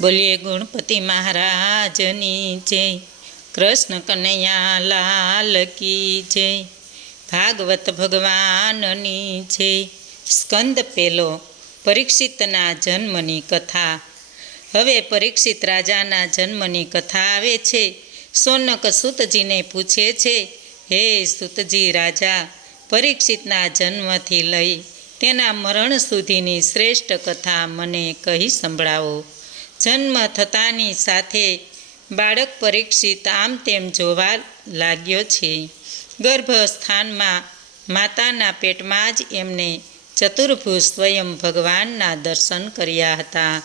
બોલીએ ગણપતિ મહારાજની જય, કૃષ્ણ કનૈયા લાલ કી જય, ભાગવત ભગવાનની જય. સ્કંદ પહેલો, પરીક્ષિતના જન્મની કથા. હવે પરીક્ષિત રાજાના જન્મની કથા આવે છે. સોનક સૂતજીને પૂછે છે, હે સૂતજી રાજા, પરીક્ષિતના જન્મથી લઈ તેના મરણ સુધીની શ્રેષ્ઠ કથા મને કહી સંભળાવો. જન્મ થતાની સાથે બાળક પરીક્ષિત આમ તેમ જોવા લાગ્યો છે. ગર્ભસ્થાનમાં માતાના પેટમાં જ એમને ચતુર્ભુજ સ્વયં ભગવાનના દર્શન કર્યા હતા.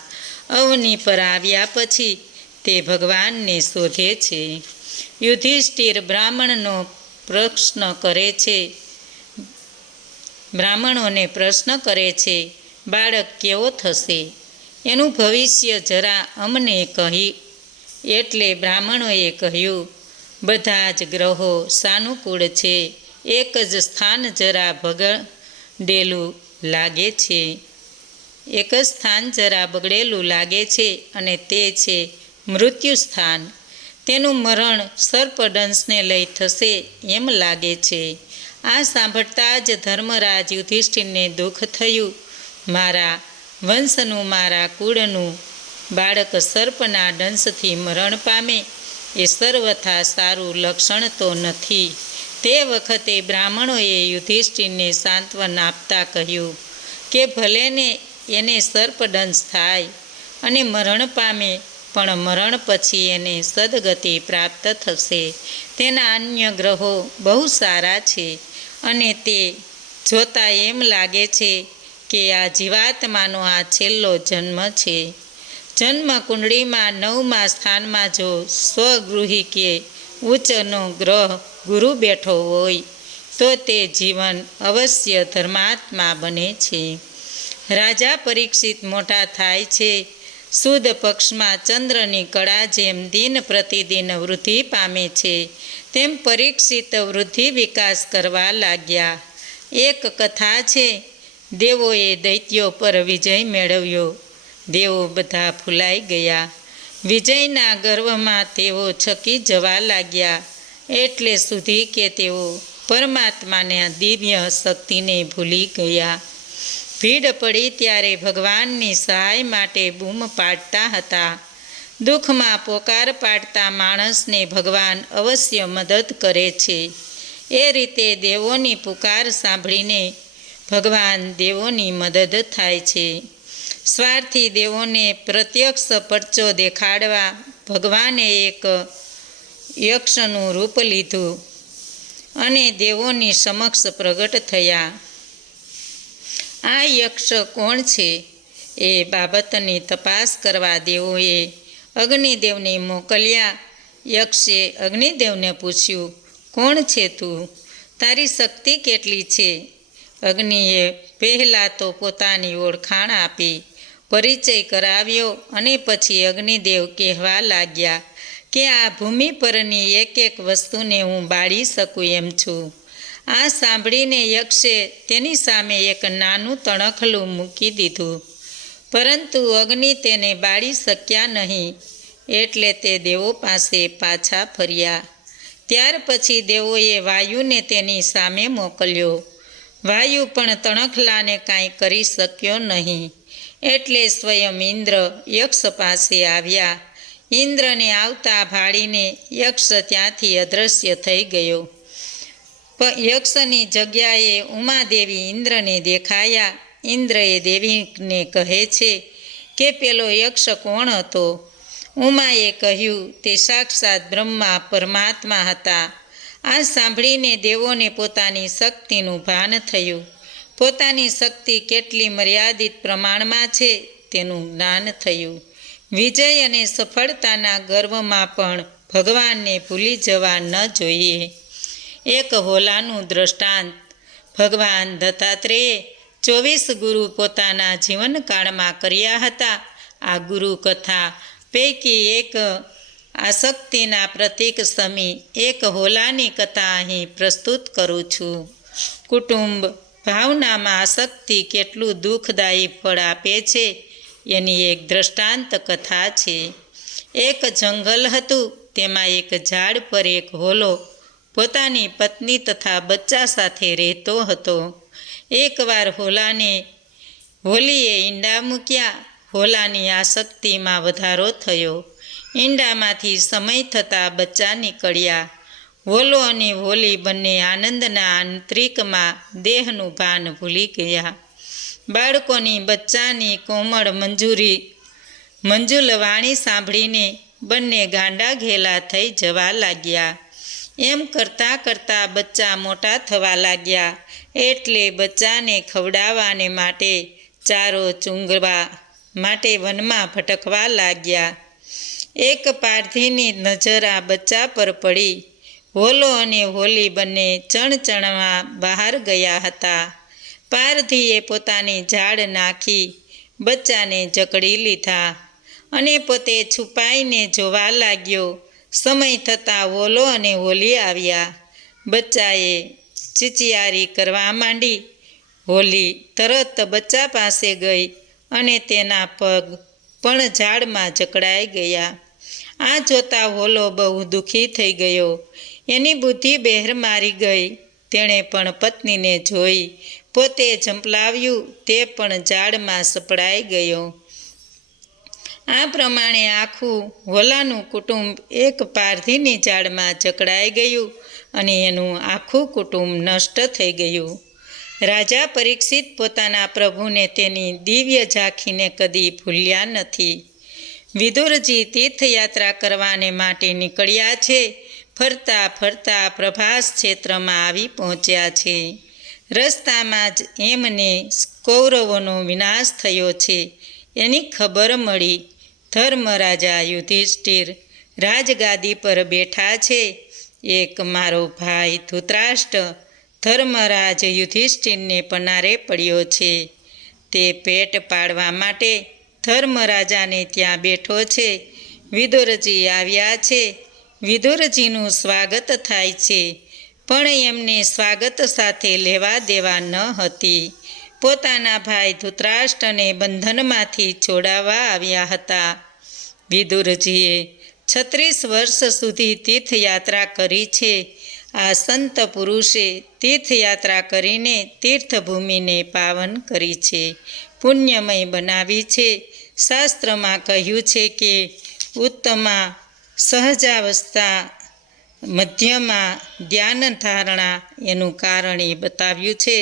અવની પર આવ્યા પછી તે ભગવાનને શોધે છે. યુધિષ્ઠિર બ્રાહ્મણોને પ્રશ્ન કરે છે, બાળક કેવો થશે? એનું ભવિષ્ય જરા અમને કહી. એટલે બ્રાહ્મણોએ કહ્યું, બધા જ ગ્રહો સાનુકૂળ છે, એક જ સ્થાન જરા બગડેલું લાગે છે અને તે છે મૃત્યુ સ્થાન. તેનું મરણ સર્પદંશને લઈ થશે એમ લાગે છે. આ સાંભળતા જ ધર્મરાજ યુધિષ્ઠિરને દુઃખ થયું. મારા વંશનું, મારા કુળનું બાળક સર્પના દંશથી મરણ પામે એ સર્વથા સારું લક્ષણ તો નથી. તે વખતે બ્રાહ્મણોએ યુધિષ્ઠિરને સાંત્વન આપતા કહ્યું કે ભલેને એને સર્પદંશ થાય અને મરણ પામે, પણ મરણ પછી એને સદગતિ પ્રાપ્ત થશે. તેના અન્ય ગ્રહો બહુ સારા છે અને તે જોતા એમ લાગે છે કે આ જીવાત્માનો આ છેલ્લો જન્મ છે. જન્મ કુંડળીમાં 9મા સ્થાનમાં જો સ્વગૃહી કે ઉચ્ચનો ગ્રહ ગુરુ બેઠો હોય તો તે જીવન અવશ્ય ધર્માત્મા બને છે. રાજા પરીક્ષિત મોટા થાય છે. સુદ પક્ષમાં ચંદ્રની કળા જેમ દિન પ્રતિદિન વૃદ્ધિ પામે છે, તેમ પરીક્ષિત વૃદ્ધિ વિકાસ કરવા લાગ્યા. એક કથા છે, દેવોએ દૈત્યો પર વિજય મેળવ્યો. દેવો બધા ફૂલાઈ ગયા. વિજયના ગર્વમાં તેઓ છકી જવા લાગ્યા, એટલે સુધી કે તેઓ પરમાત્માના દિવ્ય શક્તિને ભૂલી ગયા. ભીડ પડી ત્યારે ભગવાનની સહાય માટે બૂમ પાડતા હતા. દુઃખમાં પોકાર પાડતા માણસને ભગવાન અવશ્ય મદદ કરે છે. એ રીતે દેવોની પુકાર સાંભળીને ભગવાન દેવોની મદદ થાય છે. સ્વાર્થી દેવોને પ્રત્યક્ષ પરચો દેખાડવા ભગવાને એક યક્ષનું રૂપ લીધું અને દેવોની સમક્ષ પ્રગટ થયા. આ યક્ષ કોણ છે એ બાબતની તપાસ કરવા દેવોએ અગ્નિદેવને મોકલ્યા. યક્ષે અગ્નિદેવને પૂછ્યું, કોણ છે તું? તારી શક્તિ કેટલી છે? અગ્નિએ પહેલાં તો પોતાની ઓળખાણ આપી, પરિચય કરાવ્યો અને પછી અગ્નિદેવ કહેવા લાગ્યા કે આ ભૂમિ પરની એક એક વસ્તુને હું બાળી શકું એમ છું. આ સાંભળીને યક્ષે તેની સામે એક નાનું તણખલું મૂકી દીધું, પરંતુ અગ્નિ તેને બાળી શક્યા નહીં. એટલે તે દેવો પાસે પાછા ફર્યા. ત્યાર પછી દેવોએ વાયુને તેની સામે મોકલ્યો. વાયુ પણ તણખલાને કાંઈ કરી શક્યો નહીં. એટલે સ્વયં ઇન્દ્ર યક્ષ પાસે આવ્યા. ઇન્દ્રને આવતા ભાળીને યક્ષ ત્યાંથી અદૃશ્ય થઈ ગયો. યક્ષની જગ્યાએ ઉમાદેવી ઇન્દ્રને દેખાયા. ઇન્દ્રએ દેવીને કહે છે કે પેલો યક્ષ કોણ હતો? ઉમાએ કહ્યું, તે સાક્ષાત બ્રહ્મા પરમાત્મા હતા. આ સાંભળીને દેવોને પોતાની શક્તિનું ભાન થયું. પોતાની શક્તિ કેટલી મર્યાદિત પ્રમાણમાં છે તેનું જ્ઞાન થયું. વિજય અને સફળતાના ગર્વમાં પણ ભગવાનને ભૂલી જવા ન જોઈએ. એક હોલાનું દ્રષ્ટાંત. ભગવાન દત્તાત્રેયે 24 ગુરુ પોતાના જીવનકાળમાં કર્યા હતા. આ ગુરુ કથા પૈકી એક આસક્તિના પ્રતીક સમી એક હોલાની કથા અહીં પ્રસ્તુત કરું છું. કુટુંબ ભાવનામાં આસક્તિ કેટલું દુઃખદાયી ફળ આપે છે એની એક દ્રષ્ટાંત કથા છે. એક જંગલ હતું. તેમાં એક ઝાડ પર એક હોલો પોતાની પત્ની તથા બચ્ચા સાથે રહેતો હતો. એકવાર હોલીએ ઈંડા મૂક્યા. હોલાની આસક્તિમાં વધારો થયો. ઈંડામાંથી સમય થતાં બચ્ચા નીકળ્યા. હોલો અને હોલી બંને આનંદના આંતરિકમાં દેહનું ભાન ભૂલી ગયા. બાળકોની બચ્ચાની કોમળ મંજુલ વાણી સાંભળીને બંને ગાંડા ઘેલા થઈ જવા લાગ્યા. એમ કરતાં કરતાં બચ્ચા મોટા થવા લાગ્યા. એટલે બચ્ચાને ખવડાવવાને માટે ચારો ચૂંગવા માટે વનમાં ભટકવા લાગ્યા. એક પારધીની નજર આ બચ્ચા પર પડી. હોલો અને હોલી બંને ચણચણવા બહાર ગયા હતા. પારધીએ પોતાની ઝાડ નાખી બચ્ચાને જકડી લીધા અને પોતે છુપાઈને જોવા લાગ્યો. સમય થતાં હોલો અને હોલી આવ્યા. બચ્ચાએ ચીચિયારી કરવા માંડી. હોલી તરત બચ્ચા પાસે ગઈ અને તેના પગ પણ ઝાડમાં જકડાઈ ગયા. આ જોતાં હોલો બહુ દુઃખી થઈ ગયો. એની બુદ્ધિ બહેર મારી ગઈ. તેણે પણ પત્નીને જોઈ પોતે ઝંપલાવ્યું તે પણ ઝાડમાં સપડાઈ ગયો. આ પ્રમાણે આખું હોલાનું કુટુંબ એક પારધીની ઝાડમાં જકડાઈ ગયું અને એનું આખું કુટુંબ નષ્ટ થઈ ગયું. રાજા પરીક્ષિત પોતાના પ્રભુને તેની દિવ્ય ઝાંખીને કદી ભૂલ્યા નથી. વિદુરજી તીર્થયાત્રા કરવાને માટે નીકળ્યા છે. ફરતા ફરતા પ્રભાસ ક્ષેત્રમાં આવી પહોંચ્યા છે. રસ્તામાં જ એમને કૌરવોનો વિનાશ થયો છે એની ખબર મળી. ધર્મરાજા યુધિષ્ઠિર રાજગાદી પર બેઠા છે. એક મારો ભાઈ ધૃતરાષ્ટ્ર ધર્મરાજ યુધિષ્ઠિરને પનારે પડ્યો છે. તે પેટ પાડવા માટે ધર્મરાજાને ત્યાં બેઠો છે. વિદુરજી આવ્યા છે. વિદુરજીનું સ્વાગત થાય છે. પણ એમને સ્વાગત સાથે લેવા દેવા ન હતી. પોતાના ભાઈ ધૃતરાષ્ટ્રને બંધનમાંથી છોડાવવા આવ્યા હતા. વિદુરજીએ 36 વર્ષ સુધી તીર્થયાત્રા કરી છે. આ સંત પુરુષે તીર્થયાત્રા કરીને તીર્થભૂમિને પાવન કરી છે, પુણ્યમય બનાવી છે. શાસ્ત્રમાં કહ્યું છે કે ઉત્તમા સહજાવસ્થા, મધ્યમાં ધ્યાન ધારણા. એનું કારણ એ બતાવ્યું છે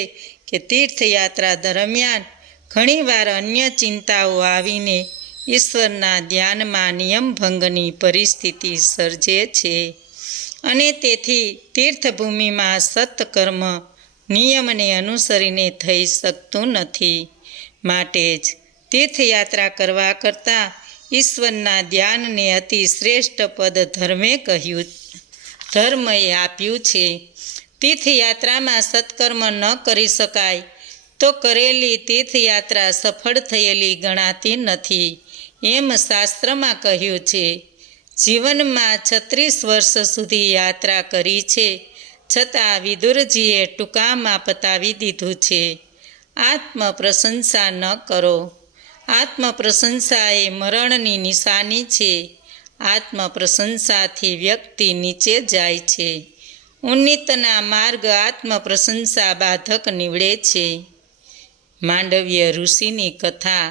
કે તીર્થયાત્રા દરમિયાન ઘણીવાર અન્ય ચિંતાઓ આવીને ઈશ્વરના ધ્યાનમાં નિયમભંગની પરિસ્થિતિ સર્જે છે અને તેથી તીર્થભૂમિમાં સત્કર્મ નિયમને અનુસરીને થઈ શકતું નથી. માટે જ તીર્થયાત્રા કરવા કરતાં ઈશ્વરના ધ્યાનને અતિ શ્રેષ્ઠ પદ ધર્મએ આપ્યું છે. તીર્થયાત્રામાં સત્કર્મ ન કરી શકાય તો કરેલી તીર્થયાત્રા સફળ થયેલી ગણાતી નથી એમ શાસ્ત્રમાં કહ્યું છે. જીવનમાં 36 વર્ષ સુધી યાત્રા કરી છે, છતાં વિદુરજીએ ટૂંકામાં પતાવી દીધું છે. આત્મપ્રશંસા ન કરો. આત્મપ્રશંસા એ મરણની નિશાની છે. આત્મપ્રશંસાથી વ્યક્તિ નીચે જાય છે. ઉન્નતિના માર્ગ આત્મપ્રશંસા બાધક નીવડે છે. માંડવ્ય ઋષિની કથા.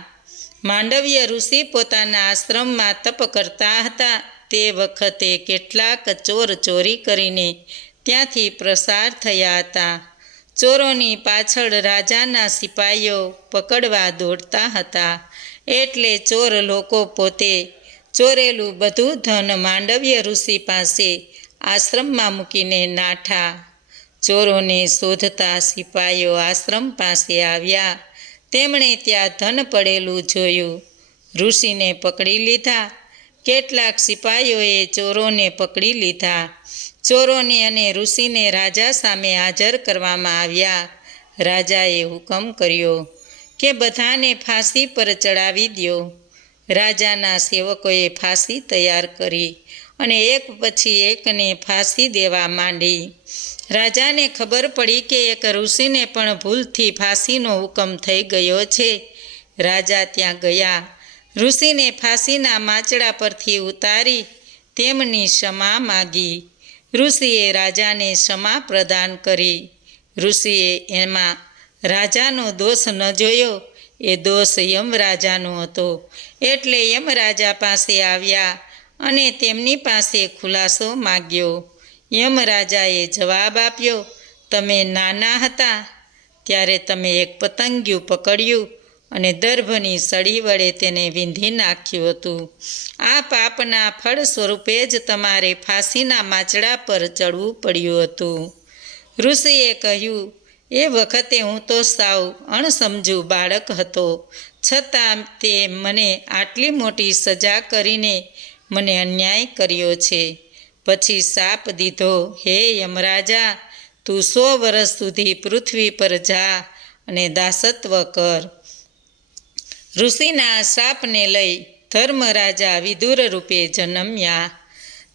માંડવ્ય ઋષિ પોતાના આશ્રમમાં તપ કરતા હતા. તે વખતે કેટલાક ચોર ચોરી કરીને ત્યાંથી પ્રસાર થયા હતા. ચોરોની પાછળ રાજાના સિપાઈઓ પકડવા દોડતા હતા. એટલે ચોર લોકો પોતે ચોરેલું બધું ધન માંડવ્ય ઋષિ પાસે આશ્રમમાં મૂકીને નાઠા. ચોરોને શોધતા સિપાઈઓ આશ્રમ પાસે આવ્યા. તેમણે ત્યાં ધન પડેલું જોયું. ઋષિને પકડી લીધા. કેટલાક સિપાઈઓએ ચોરોને પકડી લીધા. ચોરોને અને ઋષિને રાજા સામે હાજર કરવામાં આવ્યા. રાજાએ હુકમ કર્યો કે બધાને ફાંસી પર ચડાવી દો. રાજાના સેવકોએ ફાંસી તૈયાર કરી અને એક પછી એકને ફાંસી દેવા માંડી. રાજાને ખબર પડી કે એક ઋષિને પણ ભૂલથી ફાંસીનો હુકમ થઈ ગયો છે. રાજા ત્યાં ગયા ઋષિને ફાંસીના માંચડા પરથી ઉતારી તેમની ક્ષમા માગી. ઋષિએ રાજાને ક્ષમા પ્રદાન કરી. ઋષિએ એમાં રાજાનો દોષ ન જોયો, એ દોષ યમરાજાનો હતો. એટલે યમરાજા પાસે આવ્યા અને તેમની પાસે ખુલાસો માગ્યો. યમરાજાએ જવાબ આપ્યો, તમે નાના હતા ત્યારે તમે એક પતંગિયું પકડ્યું અને દર્ભની સળી વડે તેને વીંધી નાખ્યું હતું. આ પાપના ફળ સ્વરૂપે જ તમારે ફાંસીના માંચડા પર ચડવું પડ્યું હતું. ઋષિએ કહ્યું, એ વખતે હું તો સાવ અણસમજુ બાળક હતો, છતાં તે મને આટલી મોટી સજા કરીને મને અન્યાય કર્યો છે. પછી શાપ દીધો, હે યમરાજા, તું 100 વર્ષ સુધી પૃથ્વી પર જા અને દાસત્વ કર. ઋષિના શાપને લઈ ધર્મરાજા વિદુર રૂપે જન્મ્યા.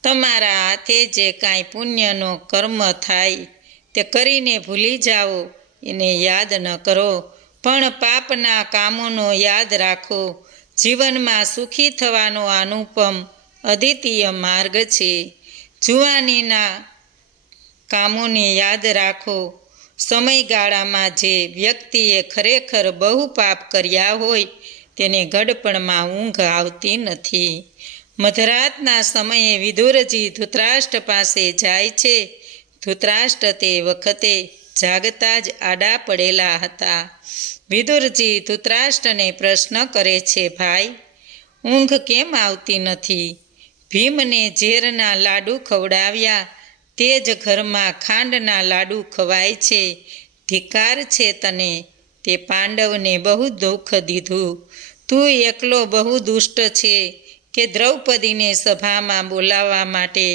તમારા હાથે જે કાંઈ પુણ્યનો કર્મ થાય તે કરીને ભૂલી જાઓ, એને યાદ ન કરો, પણ પાપના કામોનો યાદ રાખો. જીવનમાં સુખી થવાનો અનુપમ અદ્વિતીય માર્ગ છે. જુવાનીના કામોને યાદ રાખો. સમયગાળામાં જે વ્યક્તિએ ખરેખર બહુ પાપ કર્યા હોય તેને ઘડપણમાં ઊંઘ આવતી નથી. મધરાતના સમયે વિદુરજી ધૃતરાષ્ટ્ર પાસે જાય છે. ધૃતરાષ્ટ્ર તે વખતે જાગતા જ આડા પડેલા હતા. વિદુરજી ધૃતરાષ્ટ્રને પ્રશ્ન કરે છે, ભાઈ, ઊંઘ કેમ આવતી નથી? ભીમને ઝેરના લાડુ ખવડાવ્યા, તે જ ઘરમાં ખાંડના લાડુ ખવાય છે. ધિક્કાર છે તને, તે પાંડવને બહુ દુઃખ દીધું. તું એકલો બહુ દુષ્ટ છે કે દ્રૌપદીને સભામાં બોલાવવા માટે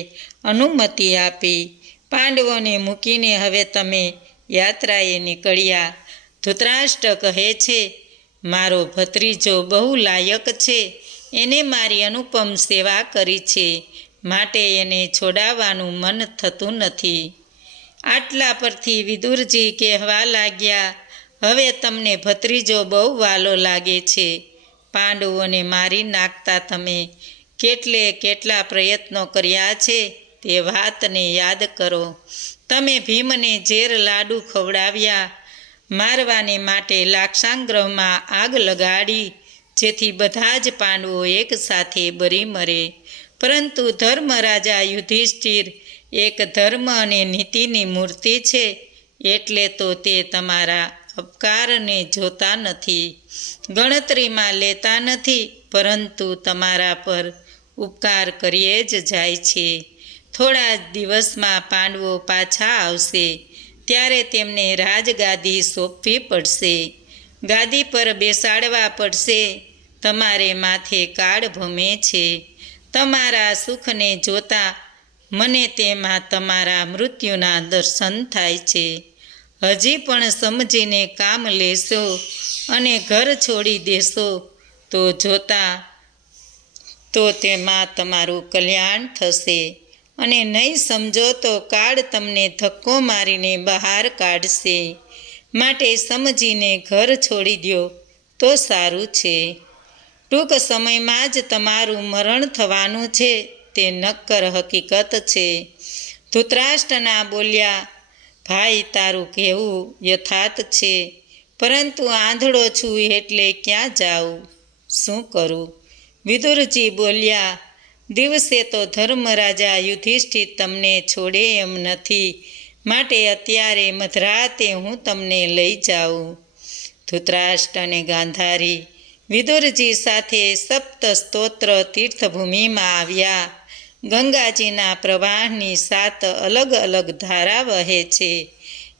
અનુમતિ આપી. પાંડવોને મૂકીને હવે તમે યાત્રાએ નીકળ્યા. ધૃતરાષ્ટ્ર કહે છે, મારો ભત્રીજો બહુ લાયક છે, એને મારી અનુપમ સેવા કરી છે, માટે એને છોડાવવાનું મન થતું નથી. આટલા પરથી વિદુરજી કહેવા લાગ્યા, હવે તમને ભત્રીજો બહુ વાલો લાગે છે. પાંડવોને મારી નાખતા તમે કેટલા પ્રયત્નો કર્યા છે તે વાતને યાદ કરો. તમે ભીમને ઝેર લાડુ ખવડાવ્યા, મારવાને માટે લાક્ષાગૃહમાં આગ લગાડી, જેથી બધા જ પાંડવો એક સાથે બરી મરે. પરંતુ ધર્મરાજા યુધિષ્ઠિર એક ધર્મ અને નીતિની મૂર્તિ છે, એટલે તો તે તમારા અપકારને જોતા નથી, ગણતરીમાં લેતા નથી, પરંતુ તમારા પર ઉપકાર કરીએ જ જાય છે. થોડા જ દિવસમાં પાંડવો પાછા આવશે, ત્યારે તેમને રાજગાદી સોંપવી પડશે, ગાદી પર બેસાડવા પડશે. તમારે માથે કાળ ભમે છે. તમારા સુખને જોતા મને તેમાં તમારા મૃત્યુના દર્શન થાય છે. હજી પણ સમજીને કામ લેશો અને ઘર છોડી દેશો તો તેમાં તમારું કલ્યાણ થશે, અને નહીં સમજો તો કાળ તમને ધક્કો મારીને બહાર કાઢશે. માટે સમજીને ઘર છોડી દો તો સારું છે. ટૂંક સમયમાં જ તમારું મરણ થવાનું છે, તે નક્કર હકીકત છે. ધૃતરાષ્ટ્રના બોલ્યા, ભાઈ, તારું કહેવું યથાર્થ છે, પરંતુ આંધળો છું એટલે ક્યાં જાઉં, શું કરું? વિદુરજી બોલ્યા, દિવસે તો ધર્મરાજા યુધિષ્ઠિર તમને છોડે એમ નથી, માટે અત્યારે મધરાતે હું તમને લઈ જાઉં. ધૃતરાષ્ટ્ર અને ગાંધારી વિદુરજી સાથે સપ્ત સ્તોત્ર તીર્થભૂમિમાં આવ્યા. ગંગાજીના પ્રવાહની 7 અલગ અલગ ધારા વહે છે.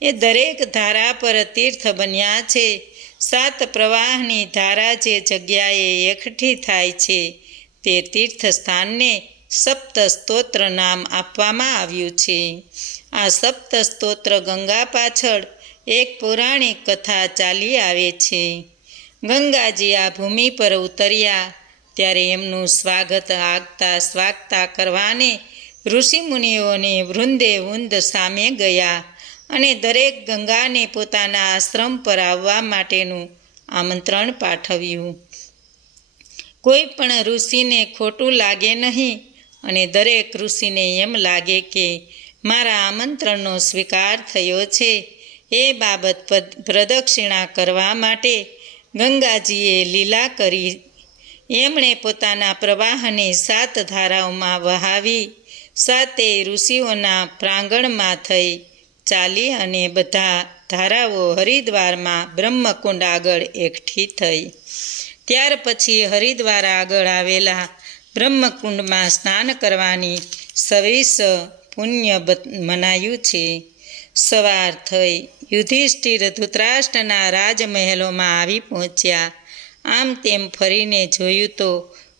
એ દરેક ધારા પર તીર્થ બન્યા છે. 7 પ્રવાહની ધારા જે જગ્યાએ એકઠી થાય છે તે તીર્થ સ્થાનને સપ્ત સ્તોત્ર નામ આપવામાં આવ્યું છે. આ સપ્ત સ્તોત્ર ગંગા પાછળ એક પૌરાણિક કથા ચાલી આવે છે. ગંગાજી આ ભૂમિ પર ઉતર્યા ત્યારે એમનું સ્વાગતા કરવાને ઋષિમુનિઓને વૃંદે વૃંદ સામે ગયા અને દરેક ગંગાને પોતાના આશ્રમ પર આવવા માટેનું આમંત્રણ પાઠવ્યું. કોઈ પણ ઋષિને ખોટું લાગે નહીં અને દરેક ઋષિને એમ લાગે કે મારા આમંત્રણનો સ્વીકાર થયો છે. એ બાબત પ્રદક્ષિણા કરવા માટે ગંગાજીએ લીલા કરી. એમણે પોતાના પ્રવાહને 7 ધારાઓમાં વહાવી 7 ઋષિઓના પ્રાંગણમાં થઈ ચાલી અને બધા ધારાઓ હરિદ્વારમાં બ્રહ્મકુંડ આગળ એકઠી થઈ. ત્યાર પછી હરિદ્વાર આગળ આવેલા બ્રહ્મકુંડમાં સ્નાન કરવાની સવિસ પુણ્ય મનાયું છે. સવાર થઈ યુધિષ્ઠિર ધૃતરાષ્ટ્રના રાજમહેલોમાં આવી પહોંચ્યા. આમ તેમ ફરીને જોયું તો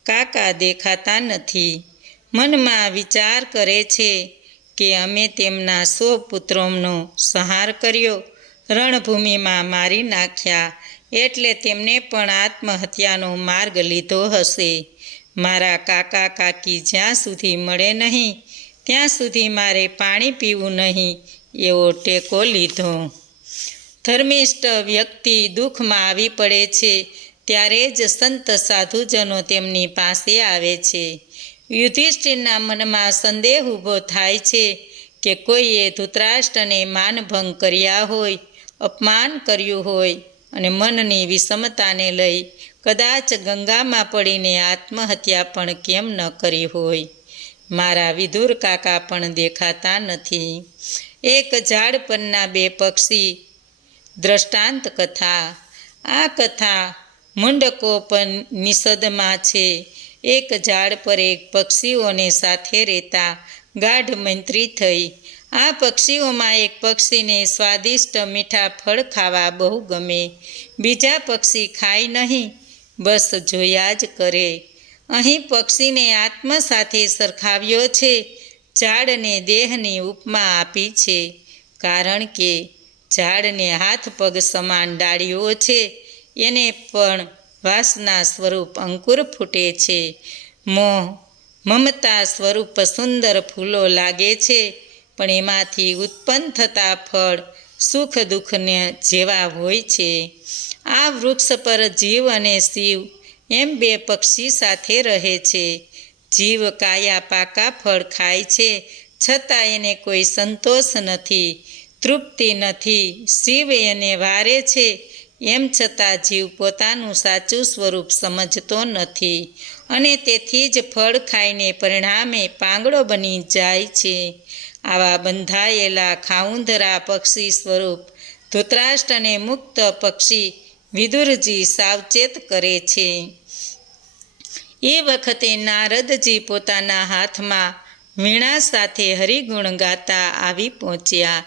કાકા દેખાતા નથી. મનમાં વિચાર કરે છે કે અમે તેમના 100 પુત્રોનો સંહાર કર્યો, રણભૂમિમાં મારી નાખ્યા, એટલે તેમને પણ આત્મહત્યાનો માર્ગ લીધો હશે. મારા કાકા કાકી જ્યાં સુધી મળે નહીં ત્યાં સુધી મારે પાણી પીવું નહીં એવો ટેકો લીધો. ધર્મિષ્ઠ વ્યક્તિ દુઃખમાં આવી પડે છે ત્યારે જ સંત સાધુજનો તેમની પાસે આવે છે. યુધિષ્ઠિરના મનમાં સંદેહ ઊભો થાય છે કે કોઈએ ધૃતરાષ્ટ્રને માનભંગ કર્યા હોય, અપમાન કર્યું હોય અને મનની વિષમતાને લઈ કદાચ ગંગામાં પડીને આત્મહત્યા પણ કેમ ન કરી હોય. મારા વિદુર કાકા પણ દેખાતા નથી. એક ઝાડ પરના 2 પક્ષી દ્રષ્ટાંત કથા. આ કથા મુંડકોપનિષદમાં છે. એક ઝાડ પર એક પક્ષીઓને સાથે રહેતા ગાઢ મૈત્રી થઈ. આ પક્ષીઓમાં એક પક્ષીને સ્વાદિષ્ટ મીઠા ફળ ખાવા બહુ ગમે. બીજા પક્ષી ખાય નહીં, બસ જોયા જ કરે. અહીં પક્ષીને આત્મ સાથે સરખાવ્યો છે. ઝાડને દેહની ઉપમા આપી છે, કારણ કે ઝાડને હાથ પગ સમાન ડાળીઓ છે. એને પણ વાસના સ્વરૂપ અંકુર ફૂટે છે. મોહ મમતા સ્વરૂપ સુંદર ફૂલો લાગે છે, પણ એમાંથી ઉત્પન્ન થતા ફળ સુખ દુઃખને જેવા હોય છે. આ વૃક્ષ પર જીવ અને શિવ એમ 2 પક્ષી સાથે રહે છે. જીવ કાયા પાકા ફળ ખાય છે, છતાં એને કોઈ સંતોષ નથી, તૃપ્તિ નથી. શિવ એને વારે છે, એમ છતાં જીવ પોતાનું સાચું સ્વરૂપ સમજતો નથી અને તેથી જ ફળ ખાઈને પરિણામે પાંગડો બની જાય છે. આવા બંધાયેલા ખાઉંધરા પક્ષી સ્વરૂપ ધૃતરાષ્ટ્રને મુક્ત પક્ષી વિદુરજી સાવચેત કરે છે. એ વખતે નારદજી પોતાના હાથમાં વીણા સાથે હરિગુણ ગાતા આવી પહોંચ્યા.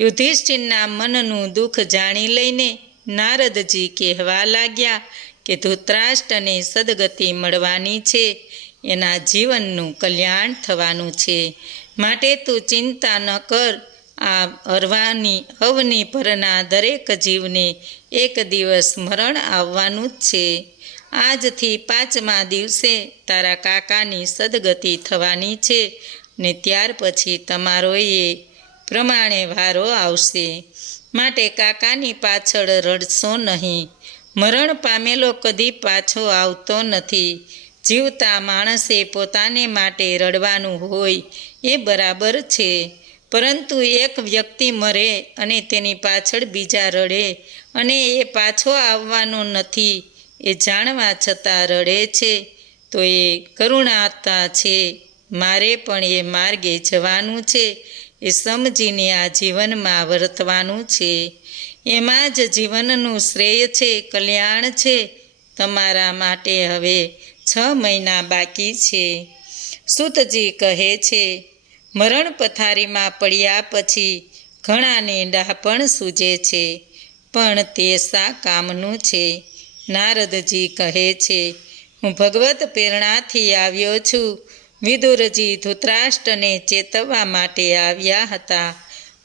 યુધિષ્ઠિરના મનનું દુઃખ જાણી લઈને નારદજી કહેવા લાગ્યા કે ધૃતરાષ્ટ્રને સદગતિ મળવાની છે, એના જીવનનું કલ્યાણ થવાનું છે, માટે તું ચિંતા ન કર. આ અવની પરના દરેક જીવને એક દિવસ મરણ આવવાનું જ છે. આજથી 5મા દિવસે તારા કાકાની સદગતિ થવાની છે ને ત્યાર પછી તમારો એ પ્રમાણે વારો આવશે. માટે કાકાની પાછળ રડશો નહીં. મરણ પામેલો કદી પાછો આવતો નથી. જીવતા માણસે પોતાને માટે રડવાનું હોય એ બરાબર છે, પરંતુ એક વ્યક્તિ મરે અને તેની પાછળ બીજા રડે અને એ પાછો આવવાનો નથી એ જાણવા છતાં રડે છે, તો એ કરુણાતા છે. મારે પણ એ માર્ગે જવાનું છે એ સમજીને આ જીવનમાં વર્તવાનું છે. એમાં જ જીવનનું શ્રેય છે, કલ્યાણ છે. તમારા માટે હવે 6 મહિના બાકી છે. સૂતજી કહે છે, મરણ પથારીમાં પડ્યા પછી ઘણાને ડહાપણ સૂજે છે, પણ તે શા કામનું છે? નારદજી કહે છે, હું ભગવત પ્રેરણાથી આવ્યો છું. વિદુરજી ધૃતરાષ્ટ્રને ચેતવવા માટે આવ્યા હતા.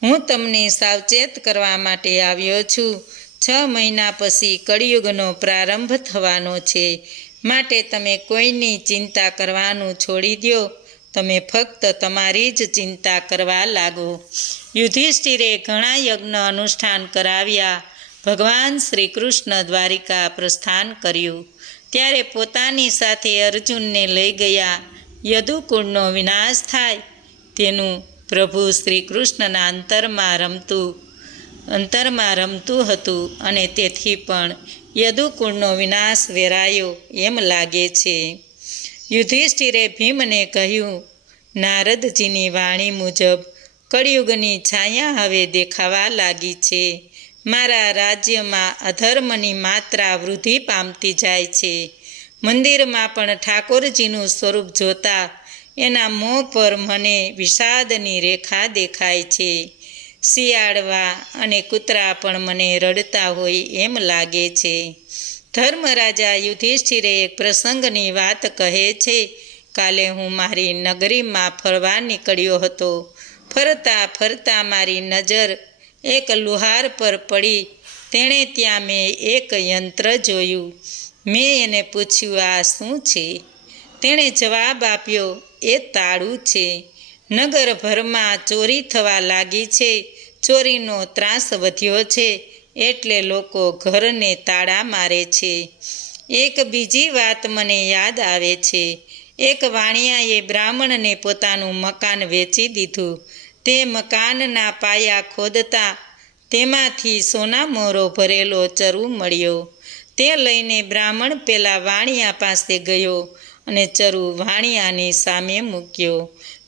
હું તમને સાવચેત કરવા માટે આવ્યો છું. 6 મહિના પછી કળિયુગનો પ્રારંભ થવાનો છે, માટે તમે કોઈની ચિંતા કરવાનું છોડી દો. તમે ફક્ત તમારી જ ચિંતા કરવા લાગો. યુધિષ્ઠિરે ઘણા યજ્ઞ અનુષ્ઠાન કરાવ્યા. ભગવાન શ્રી કૃષ્ણ દ્વારિકા પ્રસ્થાન કર્યું. ત્યારે પોતાની સાથે અર્જુનને લઈ ગયા. યદુકુળનો વિનાશ થાય તેનું પ્રભુ શ્રી કૃષ્ણના અંતરમાં રમતું હતું અને તેથી પણ યદુકુળનો વિનાશ વેરાયો એમ લાગે છે. યુધિષ્ઠિરે ભીમને કહ્યું, નારદજીની વાણી મુજબ કળિયુગની છાયા હવે દેખાવા લાગી છે. મારા રાજ્યમાં અધર્મની માત્રા વૃદ્ધિ પામતી જાય છે. મંદિરમાં પણ ઠાકોરજીનું સ્વરૂપ જોતા એના મોં પર મને વિષાદની રેખા દેખાય છે. શિયાળવા અને કૂતરા પણ મને રડતા હોય એમ લાગે છે. ધર્મરાજા યુધિષ્ઠિરે એક પ્રસંગની વાત કહે છે. કાલે હું મારી નગરીમાં ફરવા નીકળ્યો હતો. ફરતા ફરતા મારી નજર એક લુહાર પર પડી. તેણે ત્યાં મેં એક યંત્ર જોયું. મેં એને પૂછ્યું, આ શું છે? તેણે જવાબ આપ્યો, એ તાળું છે. નગરભરમાં ચોરી થવા લાગી છે. ચોરીનો ત્રાસ વધ્યો છે એટલે લોકો ઘરને તાળા મારે છે. એક બીજી વાત મને યાદ આવે છે. એક વાણિયાએ બ્રાહ્મણને પોતાનું મકાન વેચી દીધું. તે મકાનના પાયા ખોદતા તેમાંથી સોનામોરો ભરેલો ચરુ મળ્યો. તે લઈને બ્રાહ્મણ પેલા વાણિયા પાસે ગયો અને ચરુ વાણિયાની સામે મૂક્યો.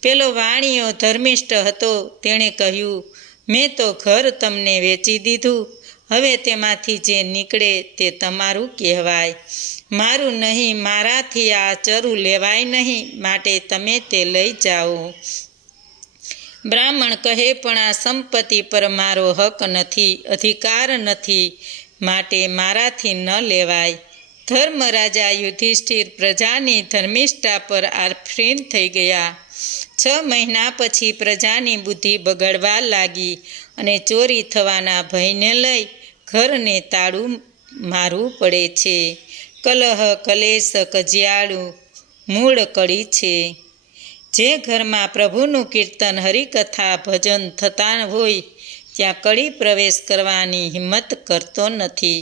પેલો વાણિયો ધર્મિષ્ઠ હતો. તેણે કહ્યું, મેં તો ઘર તમને વેચી દીધું. હવે તેમાંથી જે નીકળે તે તમારું કહેવાય. મારું નહીં, મારાથી આ ચરુ લેવાય નહીં, માટે તમે તે લઈ જાઓ. બ્રાહ્મણ કહે, પણ આ સંપત્તિ પર મારો હક નથી, અધિકાર નથી, માટે મારાથી ન લેવાય. ધર્મરાજા યુધિષ્ઠિર પ્રજાની ધર્મિષ્ઠતા પર આફરીન થઈ ગયા. 6 મહિના પછી પ્રજાની બુદ્ધિ બગડવા લાગી અને ચોરી થવાના ભયને લઈ ઘરને તાળું મારવું પડે છે. કલહ, કલેશ, કજિયાળું મૂળ કડી છે. જે ઘરમાં પ્રભુનું કીર્તન, હરિકથા, ભજન થતા હોય ત્યાં કડી પ્રવેશ કરવાની હિંમત કરતો નથી.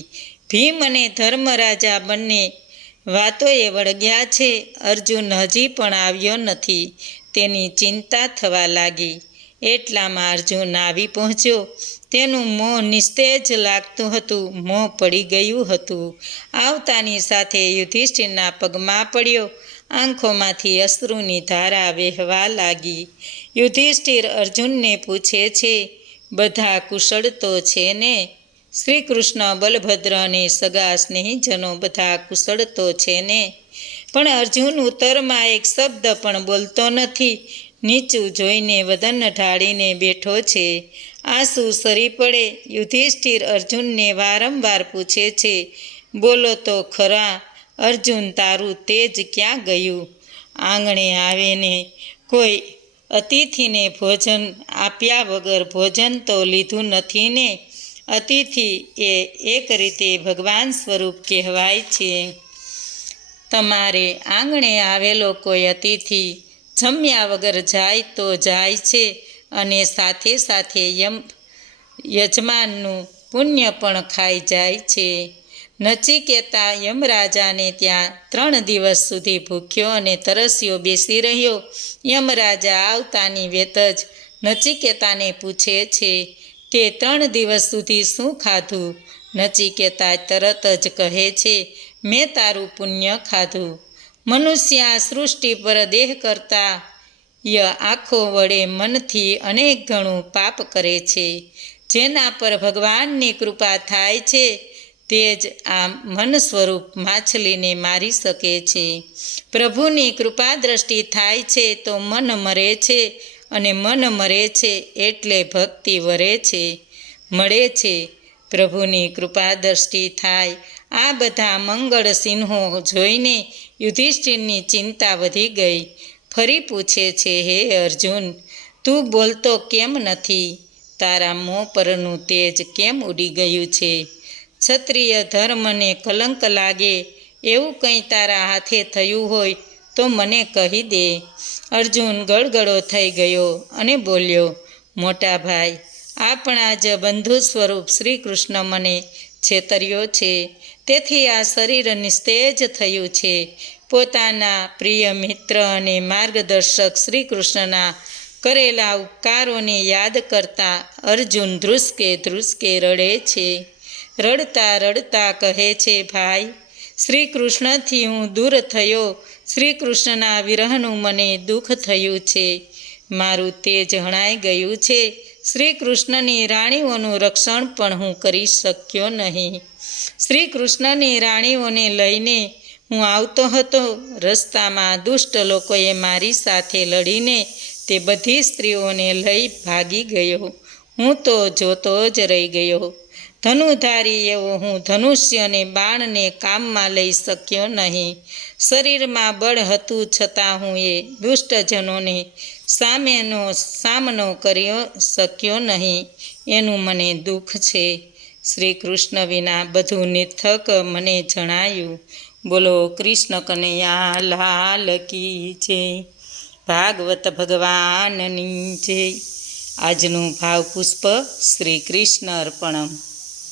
ભીમ અને ધર્મરાજા બંને વાતોએ વળગ્યા છે. અર્જુન હજી પણ આવ્યો નથી. તેની ચિંતા થવા લાગી. એટલામાં અર્જુન આવી પહોંચ્યો. તેનું મોં નિસ્તેજ લાગતું હતું. મોં પડી ગયું હતું. આવતાની સાથે યુધિષ્ઠિરના પગમાં પડ્યો. આંખોમાંથી અશ્રુની ધારા વહેવા લાગી. યુધિષ્ઠિર અર્જુનને પૂછે છે, બધા કુશળ તો છે ને? શ્રી કૃષ્ણ, બલભદ્ર અને સગા સ્નેહીજનો બધા કુશળ તો છે ને? પણ અર્જુન ઉત્તરમાં એક શબ્દ પણ બોલતો નથી. નીચું જોઈને વદન ઢાળીને બેઠો છે. આંસુ સરી પડે. યુધિષ્ઠિર અર્જુનને વારંવાર પૂછે છે, બોલો તો ખરા અર્જુન, તારું તેજ ક્યાં ગયું? આંગણે આવીને કોઈ અતિથિને ભોજન આપ્યા વગર ભોજન તો લીધું નથી ને? અતિથિ એ એક રીતે ભગવાન સ્વરૂપ કહેવાય છે. તમારે આંગણે આવેલો કોઈ અતિથિ જમ્યા વગર જાય તો જાય છે અને સાથે સાથે યજમાનનું પુણ્ય પણ ખાઈ જાય છે. નચિકેતા યમરાજાને ત્યાં 3 દિવસ સુધી ભૂખ્યો અને તરસ્યો બેસી રહ્યો. યમરાજા આવતાની વેત જ નચિકેતાને પૂછે છે, તે 3 દિવસ સુધી શું ખાધું? નચિકેતા તરત જ કહે છે, મેં તારું પુણ્ય ખાધું. મનુષ્ય આ સૃષ્ટિ પર દેહ કરતાં આંખો વડે મનથી અનેક ગણું પાપ કરે છે. જેના પર ભગવાનની કૃપા થાય છે તે જ આ મન સ્વરૂપ માછલીને મારી શકે છે. પ્રભુની કૃપા દ્રષ્ટિ થાય છે તો મન મરે છે, અને મન મરે છે એટલે ભક્તિ વરે છે, મળે છે. પ્રભુની કૃપા દ્રષ્ટિ થાય. આ બધા મંગળ ચિહ્નો જોઈને યુધિષ્ઠિરની ચિંતા વધી ગઈ. ફરી પૂછે છે, હે અર્જુન, તું બોલતો કેમ નથી? તારા મોં પરનું તેજ કેમ ઉડી ગયું છે? ક્ષત્રિય ધર્મને કલંક લાગે એવું કંઈ તારા હાથે થયું હોય તો મને કહી દે. અર્જુન ગળગળો થઈ ગયો અને બોલ્યો, મોટા ભાઈ, આપણા જ બંધુ સ્વરૂપ શ્રી કૃષ્ણ મને છેતર્યો છે. તેથી આ શરીર નિસ્તેજ થયું છે. પોતાના પ્રિય મિત્ર અને માર્ગદર્શક શ્રી કૃષ્ણના કરેલા ઉપકારોને યાદ કરતા અર્જુન ધ્રુસકે ધ્રુસકે રડે છે. રડતા રડતા કહે છે, ભાઈ, શ્રી કૃષ્ણથી હું દૂર થયો. શ્રી કૃષ્ણના વિરહનું મને દુઃખ થયું છે. મારું તેજ હણાઈ ગયું છે. શ્રી કૃષ્ણની રાણીઓનું રક્ષણ પણ હું કરી શક્યો નહીં. શ્રી કૃષ્ણની રાણીઓને લઈને હું આવતો હતો. રસ્તામાં દુષ્ટ લોકોએ મારી સાથે લડીને તે બધી સ્ત્રીઓને લઈ ભાગી ગયો. હું તો જોતો જ રહી ગયો. ધનુધારી એવો હું ધનુષ્યને બાણને કામમાં લઈ શક્યો નહીં. શરીરમાં બળ હતું છતાં હું એ દુષ્ટજનોને સામનો કર્યો શક્યો નહીં. એનું મને દુઃખ છે. શ્રી કૃષ્ણ વિના બધું નિર્થક મને જણાયું. બોલો કૃષ્ણ કનૈયા લાલ કી જય. ભાગવત ભગવાનની જય. આજનું ભાવપુષ્પ શ્રી કૃષ્ણ અર્પણમ.